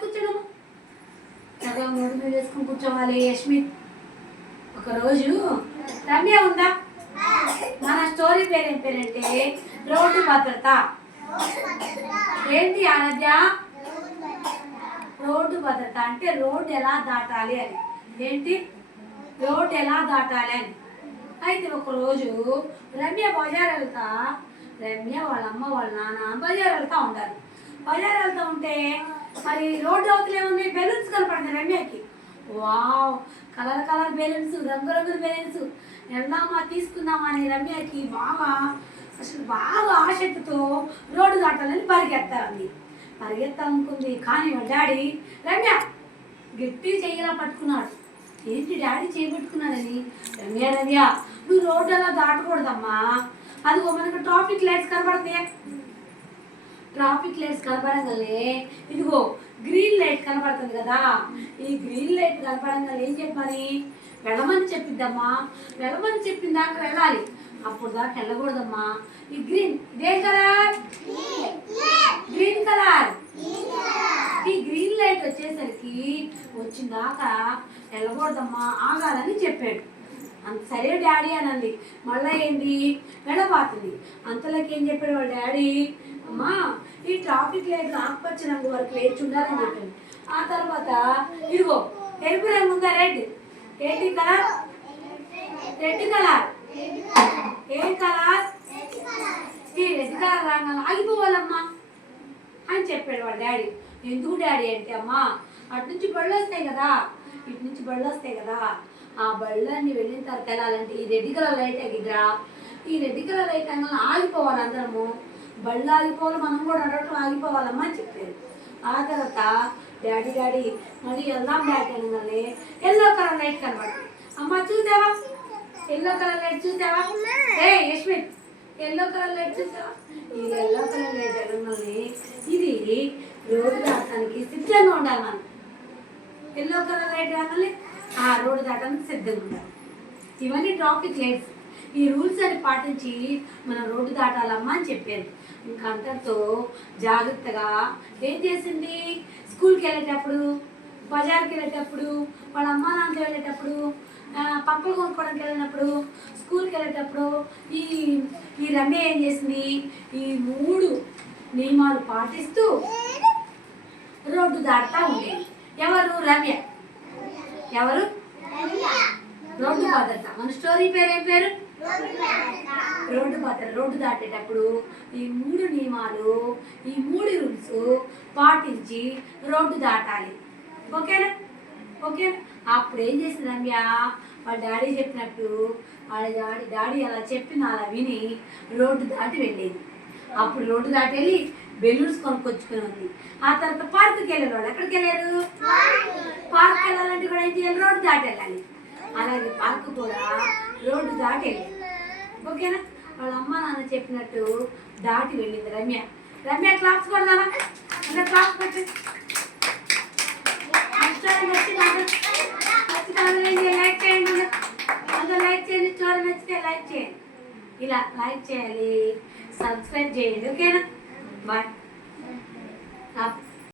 కూర్చోడం చక్కగా మూడు మీద వేసుకుని కూర్చోవాలి. యష్మి ఒకరోజు రమ్య ఉందా? మన స్టోరీ పేరు ఏం పేరంటే రోడ్డు భద్రత. ఏంటి ఆరాధ్య? రోడ్డు భద్రత అంటే రోడ్డు ఎలా దాటాలి అని. ఏంటి? రోడ్డు ఎలా దాటాలి అని. అయితే ఒకరోజు రమ్య బజార్ వెళ్తా, రమ్య వాళ్ళ అమ్మ వాళ్ళ నాన్న బజార్ వెళ్తా ఉంటారు. బజార్ వెళ్తా ఉంటే మరి రోడ్డు అవతలే ఉన్నాయి బెలూన్స్ కనపడుతుంది రమ్యకి. వావ్, కలర్ కలర్ బెలూన్స్, రంగురంగుల బెలూన్స్, వెళ్దామా తీసుకుందామా అని రమ్యకి అసలు బాగా ఆసక్తితో రోడ్డు దాటాలని పరిగెత్తాలనుకుంది. కానీ మా డాడీ రమ్య గట్టి చెయ్యలా పట్టుకున్నాడు. ఏంటి డాడీ చేపెట్టుకున్నాడని? రమ్య నువ్వు రోడ్డు అలా దాటకూడదమ్మా, అదిగో మనకు ట్రాఫిక్ లైట్స్ కనబడతాయి. ట్రాఫిక్ లైట్స్ కనపడంగానే ఇదిగో గ్రీన్ లైట్ కనపడుతుంది కదా, ఈ గ్రీన్ లైట్ కనపడంగానే ఏం చెప్పని? వెళ్ళమని చెప్పిద్దమ్మా. వెళ్ళమని చెప్పిన దాకా వెళ్ళాలి, అప్పుడు దాకా వెళ్ళకూడదమ్మా. ఈ గ్రీన్ ఇదే కలర్, గ్రీన్ కలర్. ఈ గ్రీన్ లైట్ వచ్చేసరికి వచ్చిందాకా వెళ్ళకూడదమ్మా, ఆగాలని చెప్పాడు. అంత సరే డాడీ అని అంది. మళ్ళీ ఏంది వెళ్ళబాతుంది. అంతలోకి ఏం చెప్పాడు వాళ్ళ డాడీ? అమ్మా ఈ ట్రాఫిక్ లైట్ ఆకుపచ్చ రంగు వరకు వేచి ఉండాలని చెప్పాడు. ఆ తర్వాత ఇదిగో ఎరుపు రంగు ఉందా, రెడ్. ఏంటి కలర్? Red colour. ఏం కలర్? ఈ రెడ్ కలర్ రంగు ఆగిపోవాలమ్మా అని చెప్పాడు వాళ్ళ డాడీ. ఎందుకు డాడీ అంటే, అమ్మా అటు నుంచి బళ్ళు వస్తాయి కదా, ఇటు నుంచి బళ్ళు వస్తాయి కదా, ఆ బళ్ళన్నీ వెళ్ళిన తర్వాత వెళ్ళాలంటే ఈ రెడ్ కలర్ లైట్ ఎగిద్రా, ఈ రెడ్ కలర్ లైట్ అనగా ఆగిపోవాలి, అందరము బళ్ళు ఆగిపోవాలి, మనం కూడా నడవటం ఆగిపోవాలమ్మా అని చెప్పారు. ఆ తర్వాత డాడీ మరి వెళ్దాం డాడీ అనగానే ఎల్లో కలర్ లైట్ కనబడుతుంది. అమ్మ చూసావా ఎల్లో కలర్ లైట్? చూసావా? ఏ యశ్మిత్ ఎల్లో కలర్ లైట్ చూసావా? ఈ ఎల్లో కలర్ లైట్ అనగానే ఇది రోడ్డు దాటానికి సిద్ధంగా ఉండాలి. మనం ఎల్లో కలర్ లైట్ రాగానే ఆ రోడ్డు దాటానికి సిద్ధంగా ఉండాలి. ఇవన్నీ ట్రాఫిక్ లైట్స్. ఈ రూల్స్ అని పాటించి మనం రోడ్డు దాటాలమ్మా అని చెప్పారు. ఇంకా అంతటితో జాగ్రత్తగా ఏం చేసింది? స్కూల్కి వెళ్ళేటప్పుడు, బజార్కి వెళ్ళేటప్పుడు, వాళ్ళ అమ్మా నాన్నతో వెళ్ళేటప్పుడు, పప్పులు కొనుక్కోవడానికి వెళ్ళినప్పుడు, స్కూల్కి వెళ్ళేటప్పుడు ఈ రమ్య ఏం చేసింది? ఈ 3 నియమాలు పాటిస్తూ రోడ్డు దాటుతా ఉండేది. ఎవరు? రమ్య. ఎవరు? రోడ్డు భద్రత. మన స్టోరీ పేరు ఏం పేరు? రోడ్డు భద్రత. రోడ్డు దాటేటప్పుడు ఈ 3 నియమాలు, ఈ 3 రూల్స్ పాటించి రోడ్డు దాటాలి. ఓకేనా? అప్పుడు ఏం చేసింది రమ్య? వాళ్ళ డాడీ చెప్పినట్టు వాళ్ళ డాడీ అలా చెప్పిన అలా విని రోడ్డు దాటి వెళ్ళేది. అప్పుడు రోడ్డు దాటి వెళ్ళి బెలూన్స్ కొనుక్కొచ్చుకుని ఉంది. ఆ తర్వాత పార్కుకి వెళ్ళారు. వాళ్ళు ఎక్కడికి వెళ్ళారు? పార్క్ వెళ్ళాలంటే కూడా ఏం చేయాలి? రోడ్డు దాటి వెళ్ళాలి. అలాగే పార్కు కూడా రోడ్డు దాటి వెళ్ళింది. ఓకేనా? వాళ్ళ అమ్మ నాన్న చెప్పినట్టు దాటి వెళ్ళింది రమ్య. క్లాప్స్ కొడదామా? అంటే క్లాప్స్ కొట్టి లైక్ చేయండి. అందరూ లైక్ చేయండి. స్టోరీ నచ్చితే లైక్ చేయండి. ఇలా లైక్ చేయాలి, సబ్స్క్రైబ్ చేయండి. ఓకేనా? బాయ్.